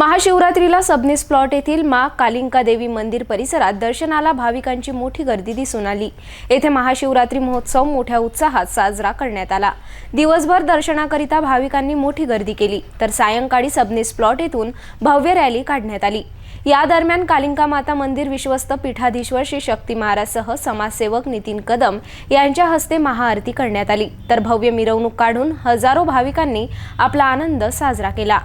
महाशिवरात्रीला Sabnis plot येथील मा कालिंका देवी मंदिर परिसरात दर्शनाला भाविकांची मोठी गर्दी दिसून आली. येथे महाशिवरात्री महोत्सव मोठ्या उत्साहात साजरा करण्यात आला. दिवसभर दर्शनाकरिता भाविकांनी मोठी गर्दी केली तर सायंकाळी सबनीस प्लॉट येथून भव्य रॅली काढण्यात आली. या दरम्यान कालिंका माता मंदिर विश्वस्त पीठाधीश्वर श्री शक्ती महाराजसह समाजसेवक नितीन कदम यांच्या हस्ते महाआरती करण्यात आली. तर भव्य मिरवणूक काढून हजारो भाविकांनी आपला आनंद साजरा केला.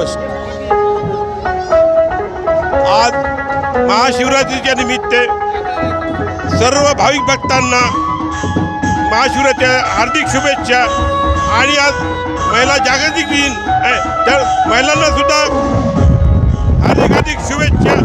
नमस्कार. आज महाशिवरात्रीच्या निमित्त सर्व भाविक भक्तांना महाशिवरात्रीच्या हार्दिक शुभेच्छा. आणि आज महिला जागतिक दिन. आहे तर महिलांना सुद्धा हार्दिक हार्दिक शुभेच्छा.